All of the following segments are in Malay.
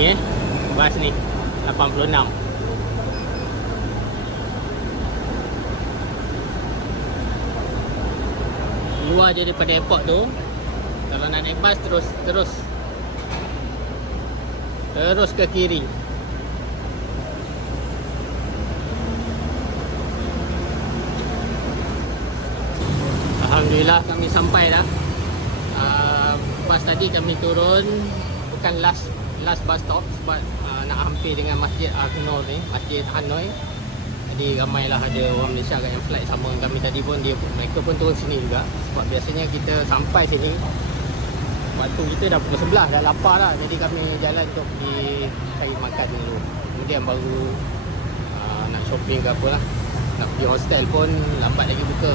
ni bas ni 86. Keluar je daripada airport tu, kalau nak naik bas terus ke kiri. Alhamdulillah kami sampai dah. Bas tadi kami turun bukan last bus stop sebab nak hampir dengan Masjid Al-Nur ni, Masjid Hanoi. Jadi ramailah ada orang Malaysia kat yang flight sama dengan kami tadi pun, mereka pun turun sini juga. Sebab biasanya kita sampai sini waktu kita dah pukul 11, dah lapar dah. Jadi kami jalan untuk pergi cari makan dulu, kemudian baru nak shopping ke apa lah. Nak pergi hostel pun lambat lagi buka.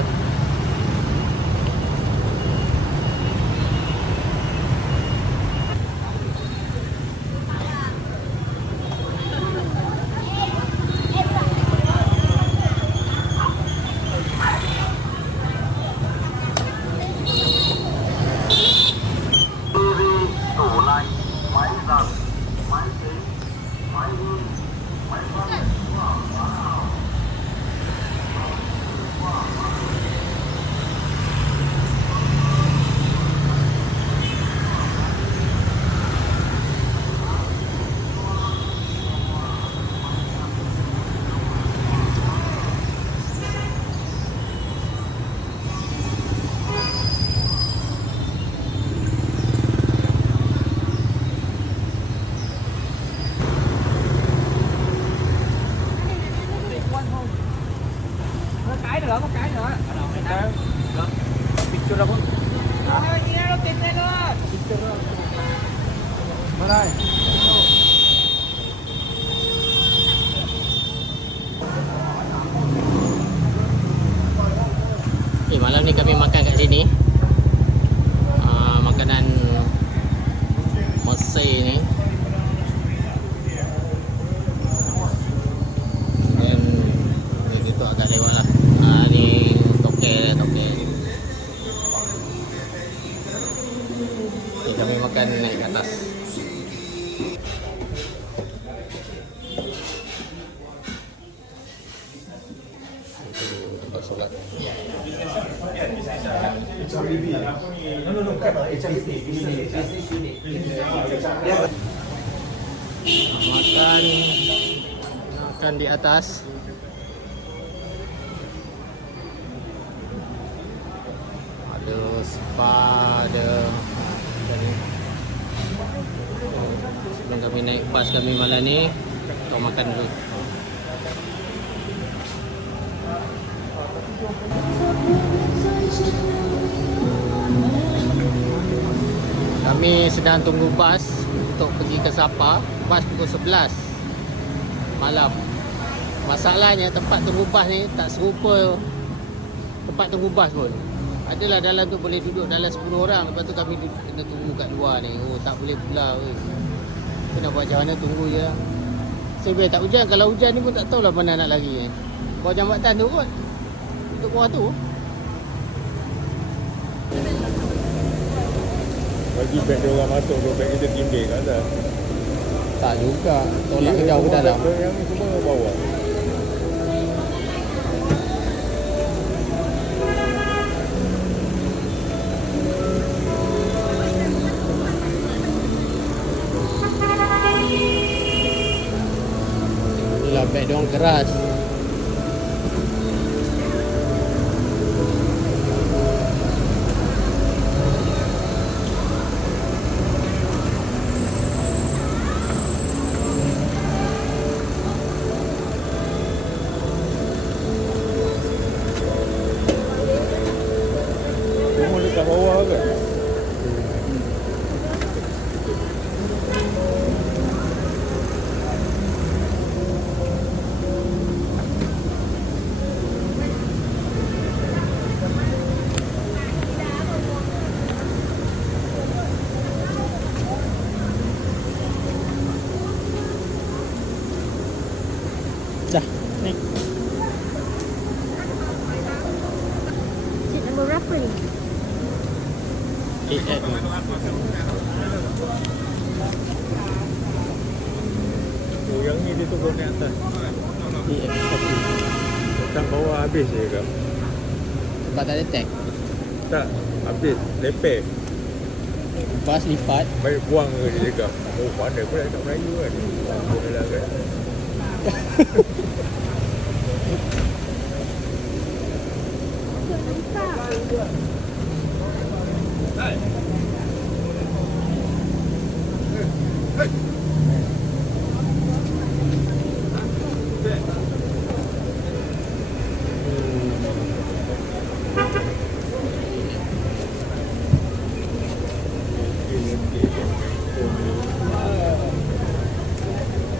Có cái nữa. Picture đâu? Rồi, nghe nó tìm lên luôn. Picture đâu? Vào đây. Okay, malam ni kami makan kat sini. Makanan Mesir ni. Dan itu agak lewat lah. Ni toke. Okay, kami makan naik ke atas. Tempat solat. Makan di atas. Ada spa, ada sebelum kami naik bas kami malam ni, kita makan dulu. Kami sedang tunggu bas untuk pergi ke Sabah. Bas pukul 11 malam. Masalahnya tempat tunggu bas ni tak serupa tempat tunggu bas pun. Adalah dalam tu boleh duduk dalam 10 orang. Lepas tu kami kena tunggu kat luar ni. Oh, tak boleh pula. Kena buat macam mana, tunggu je. Sebenarnya tak hujan. Kalau hujan ni pun tak tahulah mana nak lari. Bawah jambatan tu kot. Duduk bawah tu. Bagi beg dia orang masuk tu, beg kita timbik kat atas. Tak juga. Tolak ke jauh ke dalam. Yang ni semua bawah. Itulah beg dia orang keras. Semua dekat bawah ke? Dah, naik. Seat nombor berapa ni? 8 yang ni dia turun naik atas. Ni eksekutif. Datang bawah habis je ke? Sebab tak ada tag. Tak, habis. Lepek. Bas lipat. Baik buang ke dia cakap. Oh, mana pun nak cakap Melayu kan. Boleh lah kan.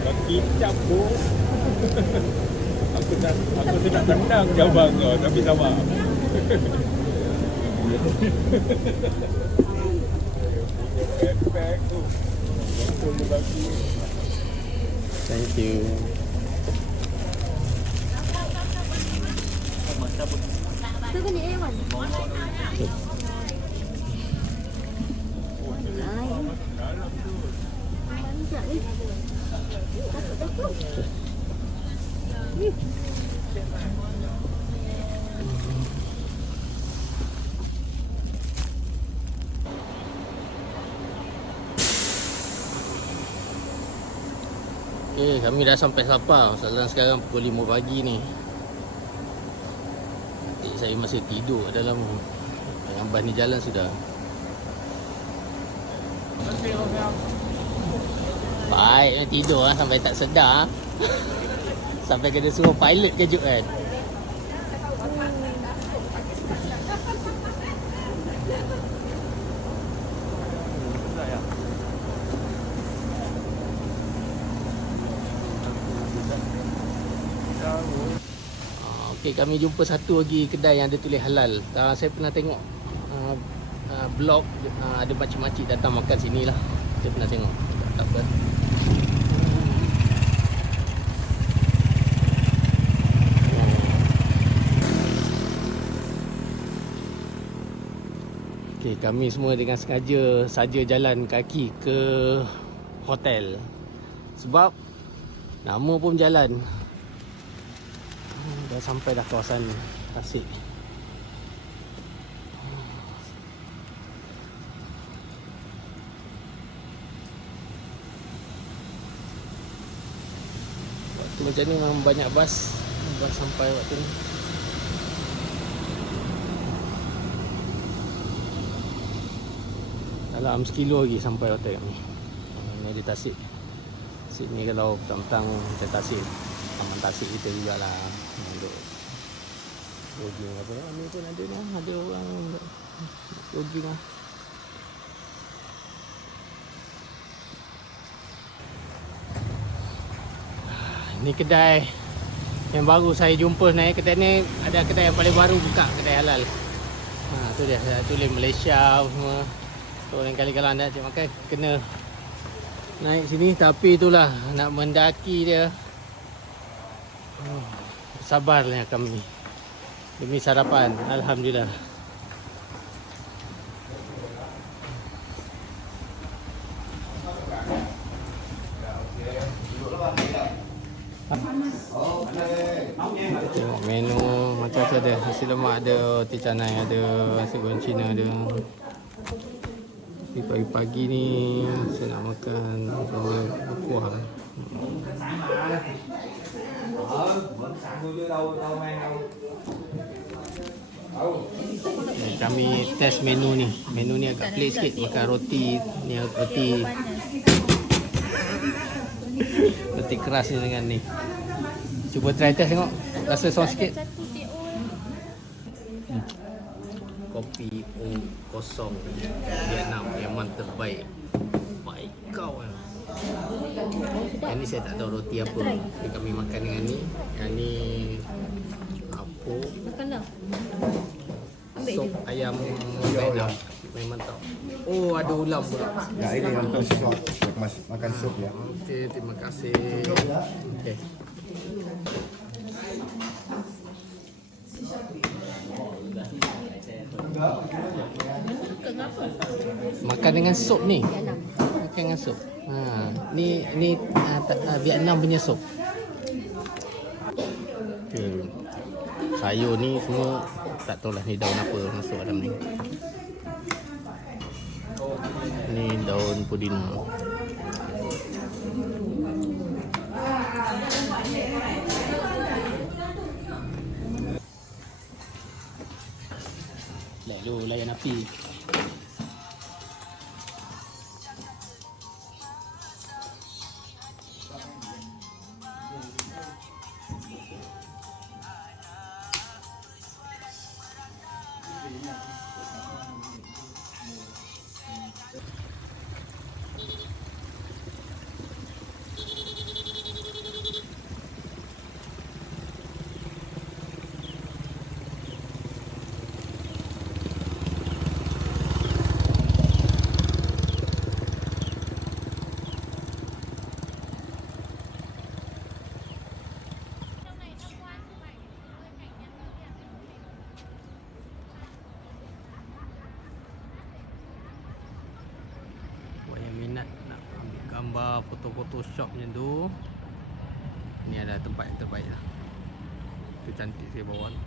Kaki campur. Aku nak tendang jawab kau tapi sabar. Backpack tu. Boleh bagi. Thank you. Tôi có nhảy mà. Okay, kami dah sampai Sabah. Masalah sekarang pukul 5 pagi ni. Adik saya masih tidur dalam ban ni jalan sudah. Baik nak tidur lah, sampai tak sedar. Sampai kena suruh pilot kejut kan. Okay, kami jumpa satu lagi kedai yang ada tulis halal. Saya pernah tengok blog, ada makcik-makcik datang makan sini lah. Saya pernah tengok. Tak apa. Okay, kami semua dengan sengaja saja jalan kaki ke hotel. Sebab nama pun jalan. Dah sampai dah kawasan Tasik. Waktu macam ni memang banyak bas sampai waktu ni. Dalam sekilo lagi sampai hotel kami. Ni di Tasik. Sini kalau petang-petang hotel Tasik, Taman Tasik kita jugalah untuk jogging apa ni pun ada lah, ada orang jogging lah. Ni kedai yang baru saya jumpa sebenarnya. Kedai ni ada kedai yang paling baru buka, kedai halal. Tu dia, saya tulis Malaysia semua. So lain kali kalau anda cik makan kena naik sini, tapi itulah nak mendaki dia. Sabarlah kami demi sarapan. Alhamdulillah. Tengok menu macam-macam ada. Nasi lemak ada, roti canai ada, nasi goreng Cina ada. Tapi pagi-pagi ni saya nak makan kuah. Kami test menu ni. Menu ni agak pelik sikit. Makan roti ni, roti keras ni dengan ni. Cuba try test tengok. Rasa sos sikit. Kopi kosong Vietnam memang terbaik. Baik kau kan. Yang ni saya tak tahu roti apa. Jadi kami makan dengan ni. Yang ni apa? Makan dah. Sop ayam Vietnam. Memang tak. Oh, ada ulam pula. Ya, ini untuk sup. Makan sup ya. Okey, terima kasih. Okey. Makan dengan sup ni. Makan dengan sup. Ni Vietnam punya sup. Okay. Sayur ni semua tak tahulah ni daun apa masuk dalam ni. Ni daun pudina. Lalu layan api. Minat nak ambil gambar foto-foto shop macam tu, ni adalah tempat yang terbaik lah. Tu cantik saya bawah tu.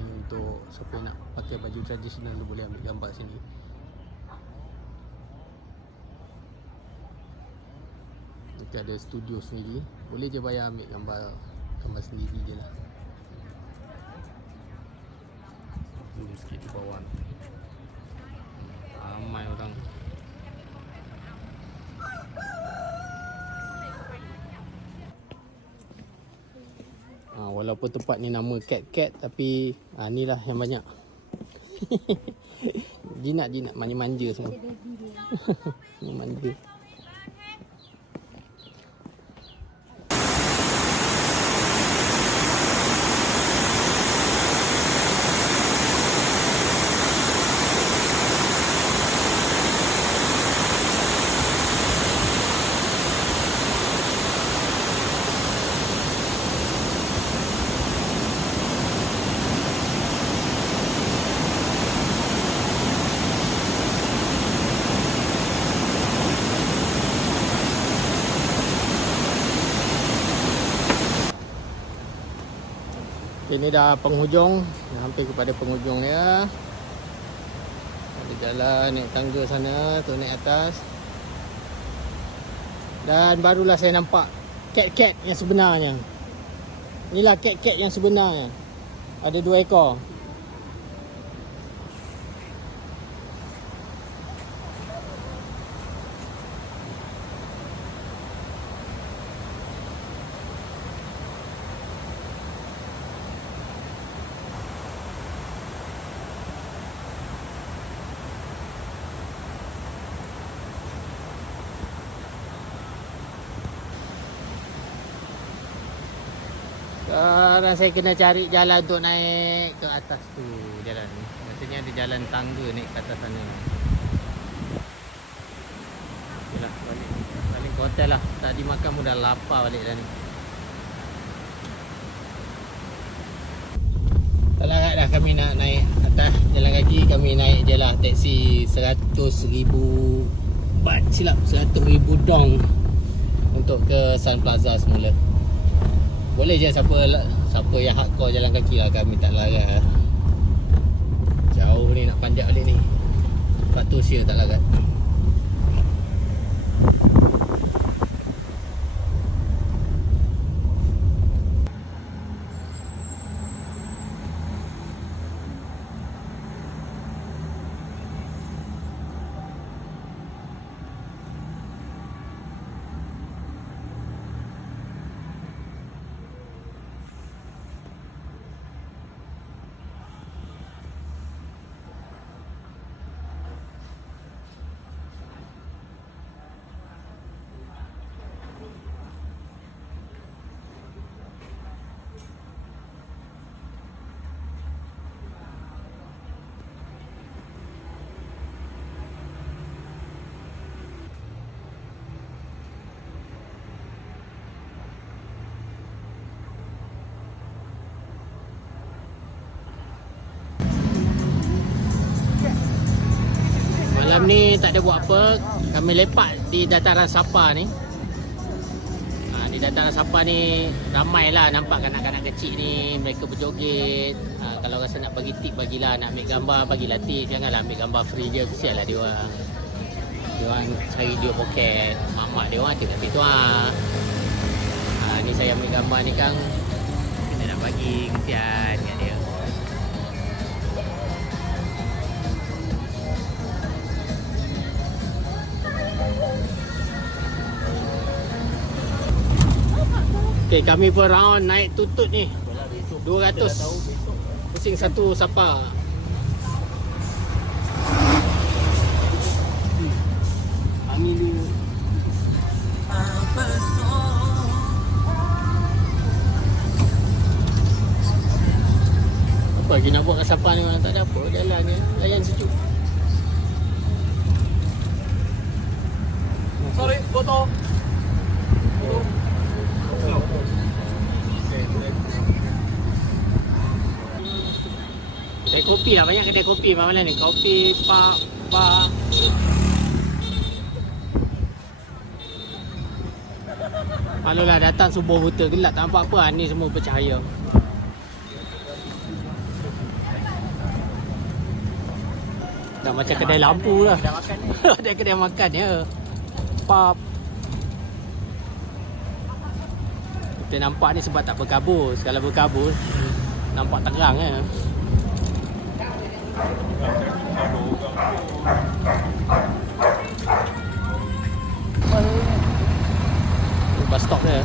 Ni untuk siapa yang nak pakai baju tradisional tu boleh ambil gambar sini. Nanti ada studio sendiri, boleh je bayar ambil gambar sendiri je lah. Sikit di bawah, ramai orang. Walaupun tempat ni nama cat tapi ni lah yang banyak. Jinak manja-manja semua. Manja. Ini dah penghujung, hampir kepada penghujung ya. Ada jalan naik tangga sana, tu naik atas. Dan barulah saya nampak cat-cat yang sebenarnya. Inilah cat-cat yang sebenarnya. Ada 2 ekor. Sekarang saya kena cari jalan untuk naik ke atas tu jalan ni. Maksudnya ada jalan tangga naik ke atas sana. Okeylah, balik ke hotel lah. Tadi makan pun dah lapar balik dah ni. Tak larat dah kami nak naik atas jalan kaki. Kami naik je lah teksi 100,000 baht, silap 100,000 dong untuk ke Sun Plaza semula. Boleh je siapa yang hardcore jalan kaki lah, kami tak larat. Jauh ni nak panjat balik ni. 100 je tak larat. ni tak ada buat apa. Kami lepak di dataran Sapa ni. Di dataran Sapa ni ramailah nampak kanak-kanak kecil ni, mereka berjoget. Kalau rasa nak bagi tip, bagilah. Nak ambil gambar, bagilah tip. Janganlah ambil gambar free je, kesianlah dia orang. Dia orang cari duit poket. Mak-mak dia orang tengok tu ni saya ambil gambar ni Kang. Kita nak bagi, kesian kat dia. Okay, kami pun round naik tutut ni 200 pusing satu Sapa. Angin dulu. Apa lagi nak buat kat Sapa ni, orang tak ada apa, jalan ni layan sejuk. Sorry, foto. Kedai kopi lah, banyak kedai kopi malam ni. Kopi, pak, bar. Kalau lah datang subuh buta gelap tak nampak apa, ni semua bercahaya. Dah macam kedai lampu lah. Ada kedai makan ya. Pub. Kita nampak ni sebab tak berkabus. Kalau berkabus nampak terang ya. Bus stop dia.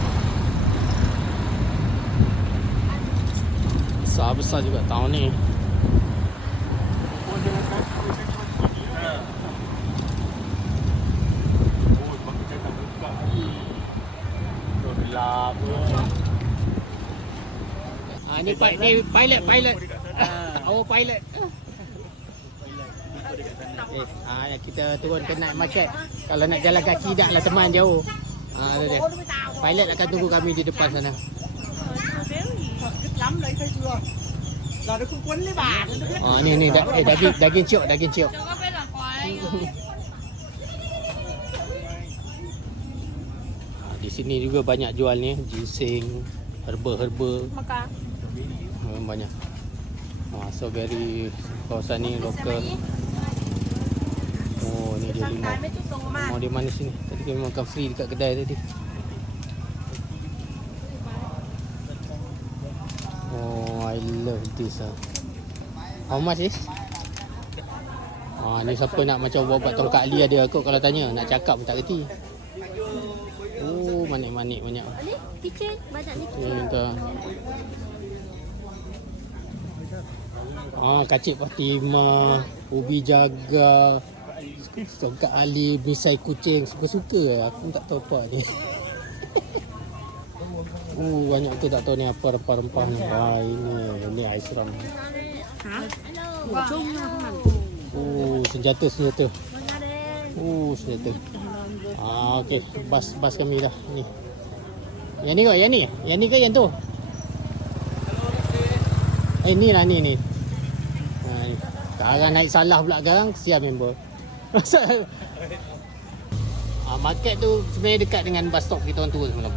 Besar-besar juga tahun ni. Ni pilot. Our pilot. Kita turun ke night market. Kalau nak jalan kaki taklah teman jauh. Tu dia. Pilot akan tunggu kami di depan sana. Ni daging ciok. Di sini juga banyak jual ni, ginseng, herba-herba. Makan. Banyak. So very kawasan ni lokal. Oh, ni dia limau. Oh, di mana sini? Tadi kami makan free dekat kedai tadi. Oh, I love this. How much is? Ni siapa nak macam buat tongkat Ali ada kot kalau tanya. Nak cakap pun tak kerti. Oh, manik-manik banyak. Ni kitchen, banyak ni Ni kitchen. minta. Kacik Fatimah, ubi jaga, tongkat Ali, misai kucing. Suka-suka. Aku tak tahu apa ni. Banyak tu tak tahu ni apa rempah-rempah ni. Ini ais ram. Senjata. Senjata. Okey, bas kami dah ni. Yang ni ke? Yang ni ke yang tu? Ni lah ni. Sekarang naik salah pula sekarang, kesian member. Market tu sebenarnya dekat dengan bus stop kita orang tua semalam.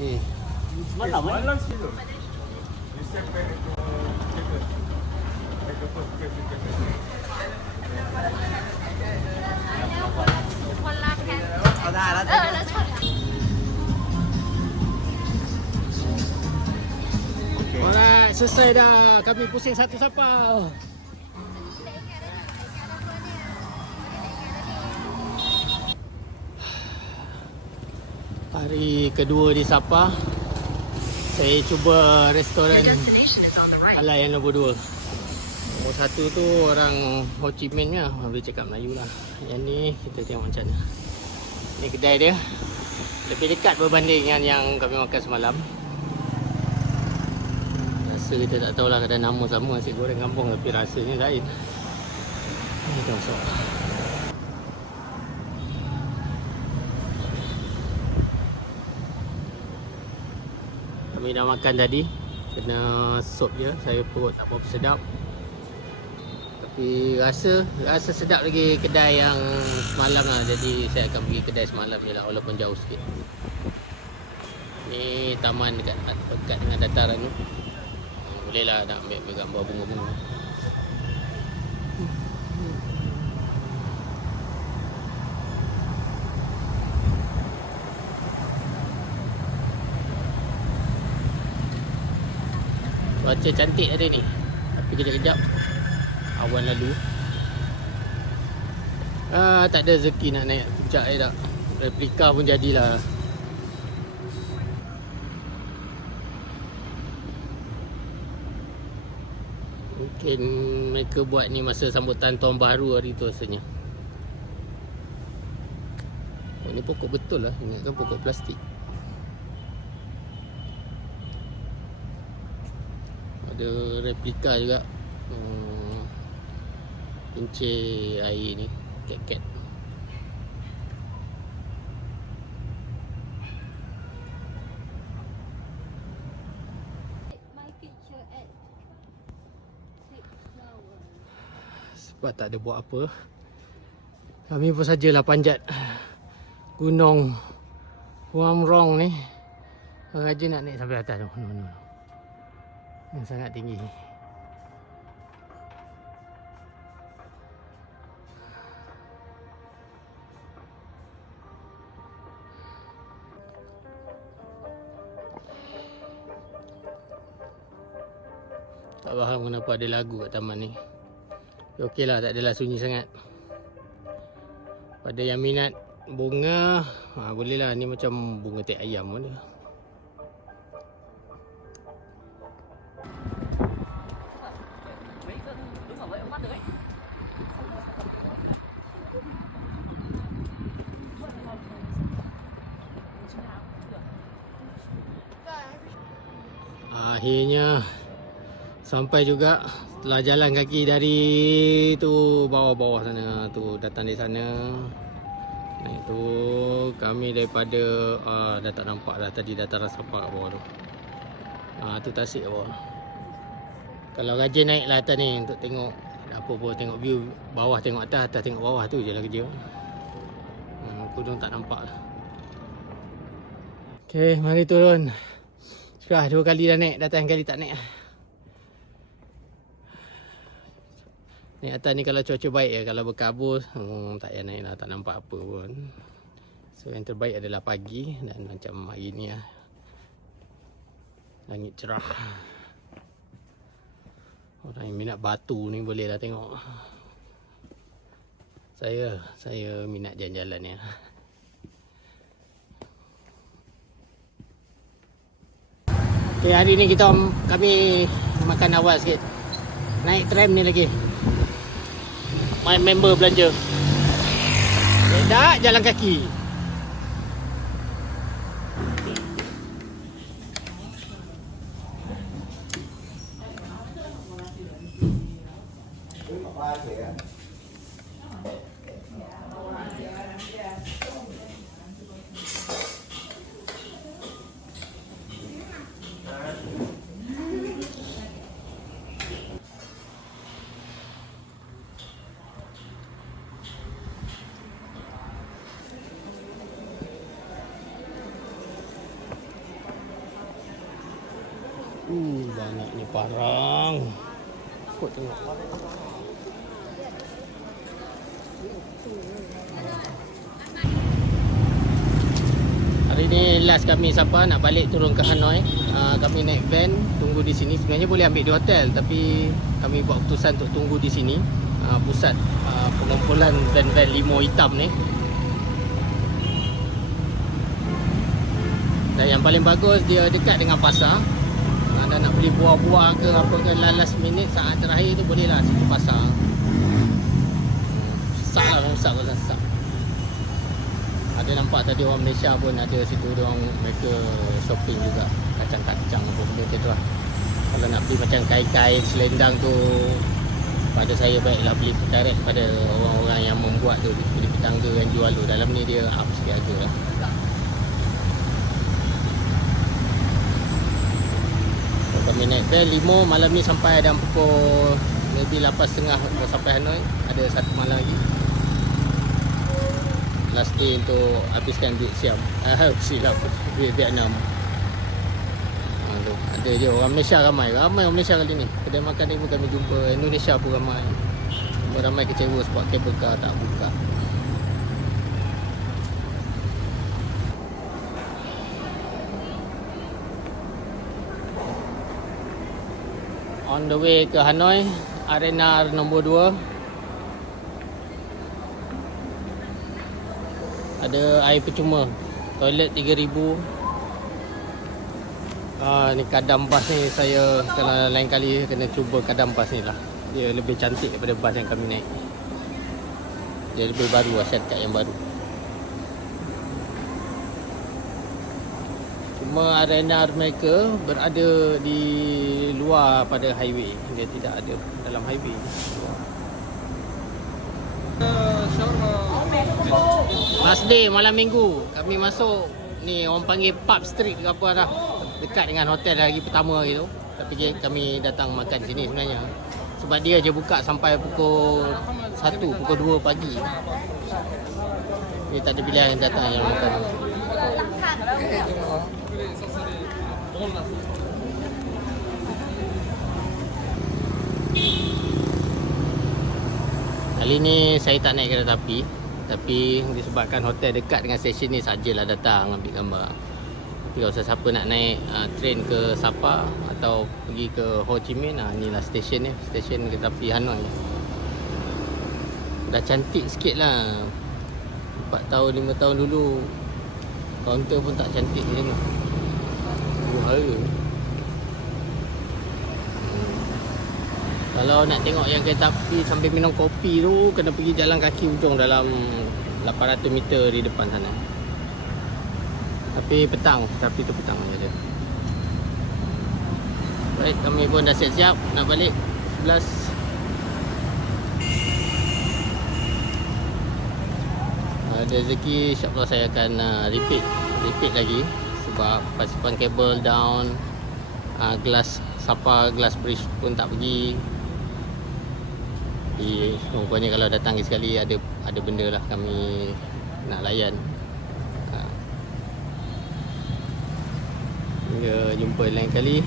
Ni. Malam situ. Alright, selesai dah. Kami pusing satu Sapa. Hari kedua di Sapa. Saya cuba restoran ala yang nombor 2. Nombor 1 tu orang Ho Chi Minh lah. Boleh cakap Melayu lah. Yang ni kita tengok macam mana. Ni kedai dia. Lebih dekat berbanding dengan yang kami makan semalam. Rasa kita tak tahulah kadang nama sama nasi goreng kampung, tapi rasanya lain. Kita masuk. Kami dah makan tadi. Kena sup je. Saya perut tak berapa sedap. Tapi Tapi rasa sedap lagi kedai yang semalam lah. Jadi saya akan pergi kedai semalam je lah, walaupun jauh sikit. Ni taman dekat dengan dataran tu. Boleh lah nak ambil gambar bunga-bunga. Cuaca cantik ada ni. Tapi kejap-kejap awan lalu. Tak ada rezeki nak naik puncak tak. Replika pun jadilah. Mungkin mereka buat ni masa sambutan tahun baru hari tu rasanya. Oh, ni pokok betul lah. Ingatkan pokok plastik. Ada replika juga. Kincir air ni, cat-cat. My picture at Six Flower. Sebab tak ada buat apa, kami pun sajalah panjat gunung Huamrong ni. Raja nak naik sampai atas tu. Yang sangat tinggi. Tak faham kenapa ada lagu kat taman ni. Okey lah, tak adalah sunyi sangat. Pada yang minat bunga, boleh lah. Ni macam bunga teh ayam pun dia. Akhirnya sampai juga. Setelah jalan kaki dari tu bawah-bawah sana tu, datang dari sana naik tu, kami daripada dah tak nampak dah tadi dataran Sapak kat bawah tu. Tu tasik kat bawah. Kalau rajin naik lah atas ni untuk tengok apa pun, tengok view bawah tengok atas, atas tengok bawah, tu je lah kerja. Gunung tak nampak lah. Okay, mari turun. Sudah 2 kali dah naik, datang kali tak naik lah. Naik atas ni kalau cuaca baik ya, kalau berkabut tak payah naik lah, tak nampak apa pun. So yang terbaik adalah pagi dan macam hari ni lah, langit cerah. Orang yang minat batu ni boleh lah tengok. Saya minat jalan-jalan ni. Okay, hari ni kami makan awal sikit. Naik tram ni lagi. My member belanja. Tak jalan kaki. Banyaknya parang. Kau tengok. Hari ni last kami sampai nak balik turun ke Hanoi. Kami naik van, tunggu di sini. Sebenarnya boleh ambil di hotel, tapi kami buat keputusan untuk tunggu di sini. Pusat pengumpulan van-van limo hitam ni. Dan yang paling bagus, dia dekat dengan pasar. Dan nak beli buah-buah ke apa ke last minute saat terakhir tu boleh lah situ pasar. Sesak lah, sesak. Ada nampak tadi orang Malaysia pun ada situ, mereka shopping juga. Kacang-kacang apa benda macam tu lah. Kalau nak beli macam kain-kain selendang tu, pada saya baiklah beli direct pada orang-orang yang membuat tu, beli petangga yang jual tu. Dalam ni dia up sikit harga lah. Kami naik van limo malam ni sampai ada pukul 6 Jadi 8.30 sampai Hanoi. Ada 1 malam lagi. Last day untuk habiskan duit Siam. Silap Vietnam. Ada je orang Malaysia ramai orang Malaysia kali ni. Kedai makan ni pun kami jumpa Indonesia pun ramai. Ramai kecewa sebab kabel car tak buka. On the way ke Hanoi, arena nombor 2. Ada air percuma. Toilet 3,000. Ni kadam bas ni, saya kalau lain kali kena cuba kadam bas ni lah. Dia lebih cantik daripada bas yang kami naik. Dia lebih baru lah, syarikat yang baru. Cuma arena mereka berada di luar pada highway. Dia tidak ada dalam highway. Last day malam minggu kami masuk ni, orang panggil pub street ke apa dah, dekat dengan hotel hari pertama gitu. Tapi kami datang makan sini sebenarnya sebab dia je buka sampai pukul 1, pukul 2 pagi. Dia tak ada pilihan yang datang yang makan. Kali ni saya tak naik kereta api, tapi disebabkan hotel dekat dengan stesen ni sajalah datang ambil gambar. Tapi kalau siapa nak naik train ke Sapa atau pergi ke Ho Chi Minh, inilah stesen ni, stesen kereta api Hanoi. Dah cantik sikit lah. 4 tahun 5 tahun dulu kaunter pun tak cantik macam ni. Buhara. Kalau nak tengok yang kereta api sambil minum kopi tu, kena pergi jalan kaki ujung dalam 800 meter di depan sana. Tapi petang, tapi tu petang saja. Baik, kami pun dah siap-siap nak balik 11. Ada rezeki, insyaAllah saya akan repeat lagi. Sebab pasipan kabel down, glass Sapa, glass bridge pun tak pergi. Jadi rupanya kalau datang sekali ada benda lah kami nak layan. Hingga jumpa lain kali.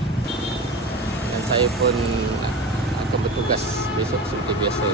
Dan saya pun akan bertugas besok seperti biasa.